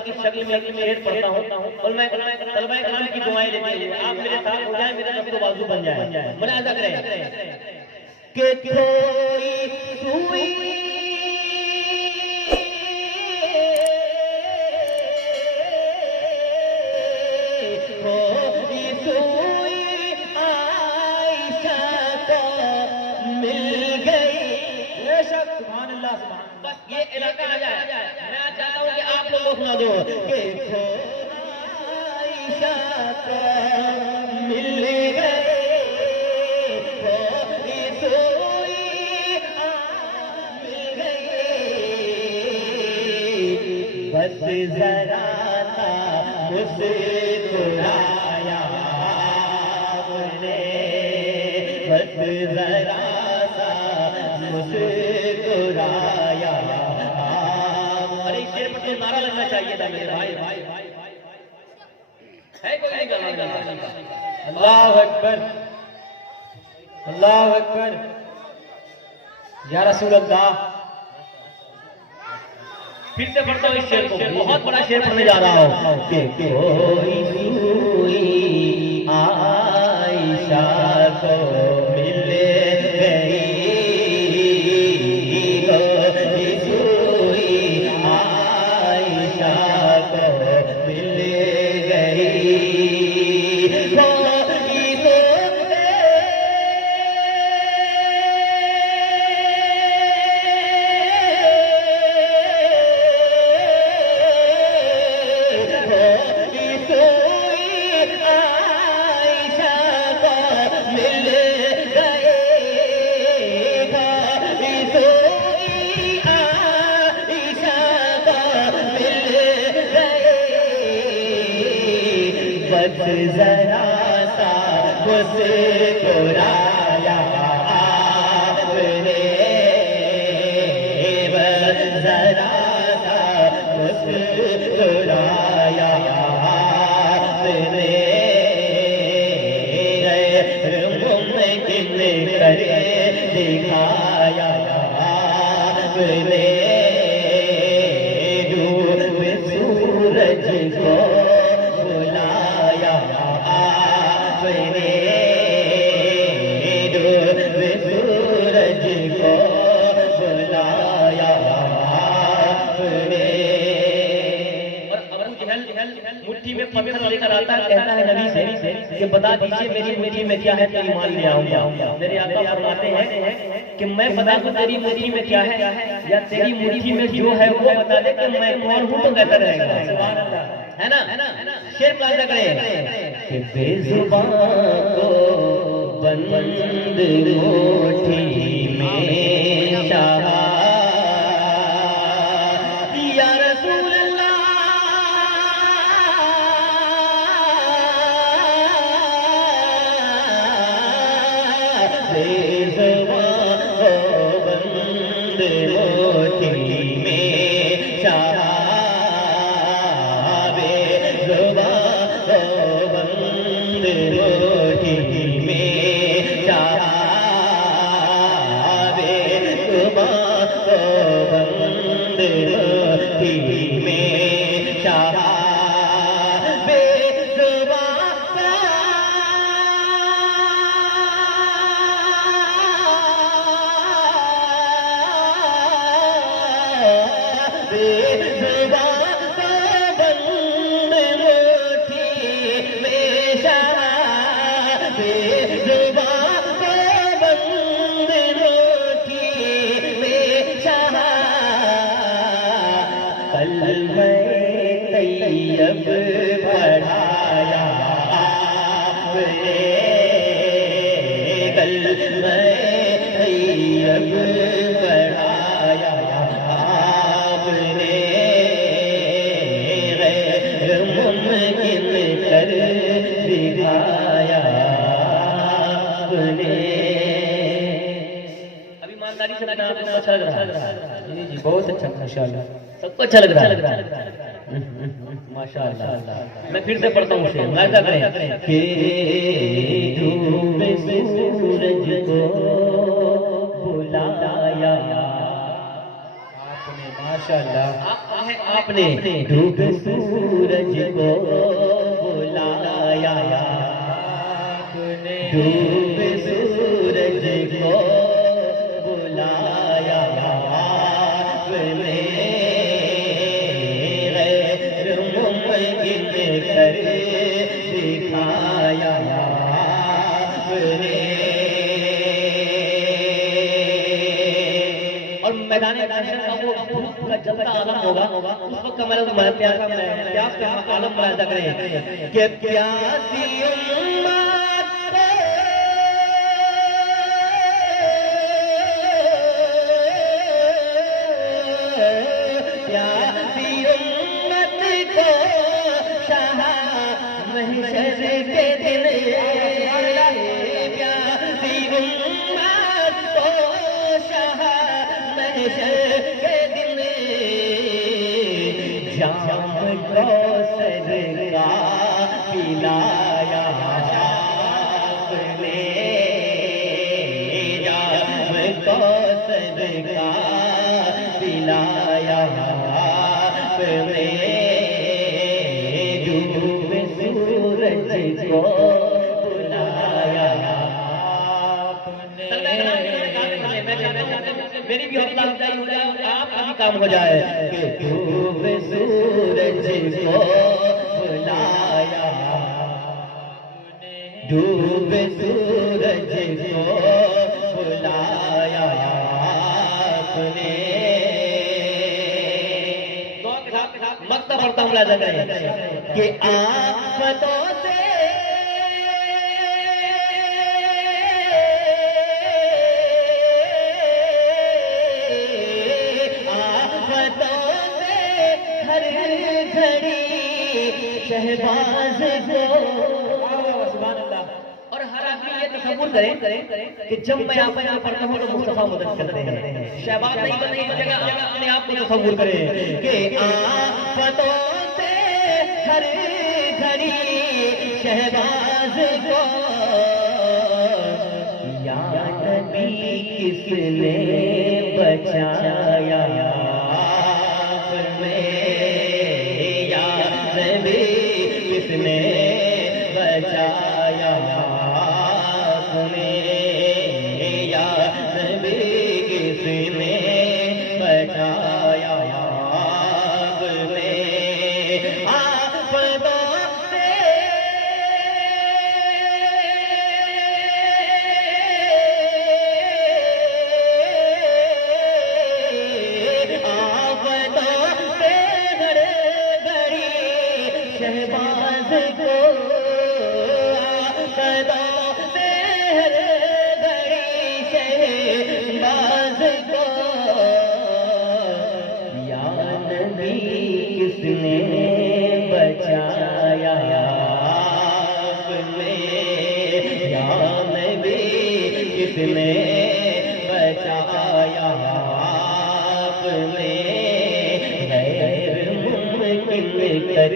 की शक्ल में शेर पढ़ता हूँ और मैं तलबा कलाम की दुआएं लेते हुए आप मेरे साथ हो जाए, मेरे दस्तो बाजू बन जाए। मुलाजा करें कि कोई सुई ये इलाका आ जाए। मैं चाहता हूँ कि आप लोग सुना दो कि आयशा को मिल गए, बस जरा सा मुस्कुराया आपने, बस जरा सा मुस्कुराया। अरे शेर पर तो नारा लगना चाहिए था मेरे भाई। है कोई नहीं करना? अल्लाह अकबर, अल्लाह अकबर, या रसूल अल्लाह। फिर से पढ़ता हूँ इस शेर को, बहुत बड़ा शेर पढ़ने जा रहा हूँ कि कोई सुई आयशा को मिल गई, कोई सुई आयशा को मिल गई, जरा सा मुस्कुराया आपने, जरा सा मुस्कुराया आपने, मुमकिन करे दिखाया आपने, डूब सूरज को सूरज को बुलाया आपने। और अबू जहल मुट्ठी में पत्थर लेकर आता है, कहता है नबी से कि बता दीजिए मेरी मुट्ठी में क्या है तो ईमान ले आऊंगा। मेरे आका फरमाते हैं कि मैं बता दूं तेरी मुट्ठी में क्या है, या तेरी मुट्ठी में जो है वो बता दे कि मैं कौन हूं तो कहता रहेगा। है ना? शेर प्लाजा करें कि बेजुबान को बंद मुट्ठी में चाहा, या रसूल अल्लाह, बेजुबान को बंद मुट्ठी में चाहा, तैयब पढ़ाया आपने, कलमे तैयब पढ़ाया आपने, गैर मुमकिन कर दिखाया आपने। अभी ईमानदारी से बताना आपको अच्छा लग रहा है? जी बहुत अच्छा, माशाल्लाह, सबको अच्छा लग रहा है। माशाअल्लाह। मैं फिर से पढ़ता हूँ शेर, मुलाहिजा करें कि धूप से को बुलाया आपने माशाल्लाह आपने डूबे सूरज को बुलाया आपने डूबे सूरज को बुलाया आपने गैर मुमकिन कर दिखाया आपने। और मैदान का वो पूरा जलता आलम होगा उस वक्त हमारा तुम्हारा प्यार का प्यास का आलम पैदा करें कि प्यासी उम्मत प्यासी उम्मत को शाह महशर के दिन प्यासी उम्मत को शाह महशर के दिन जाम कौसर का पिलाया आपने जाम कौसर का पिलाया आपने डूबे सूरज को बुलाया आपने। मेरी भी हौसला अफजाई हो जाए आपका भी काम हो जाए कि डूबे सूरज को बुलाया डूबे सूरज को बुलाया आपने। मक्ता पढ़ता हूँ लाजा करें कि आफतों से हर घड़ी शहबाज को और हर आदमी ये तसव्वुर करें कि जब मैं आप पढ़ता हूँ तो मुस्तफा मदद करते हैं। शहबाज नहीं बनेगा अपने आप को तसव्वुर करें कि आफतों से हर घड़ी शहबाज को या नबी किसने बचाया किसने बचाया आपने या नबी किसने बचाया आपने। आफतों से शहबाज को कदों से हर घड़ी शहबाज को या नबी किसने बचाया आपने या नबी किसने बचाया आपने। गैर मुमकिन कर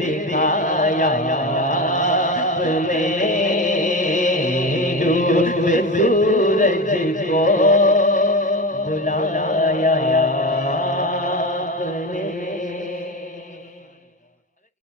दिखाया आपने डूबे सूरज को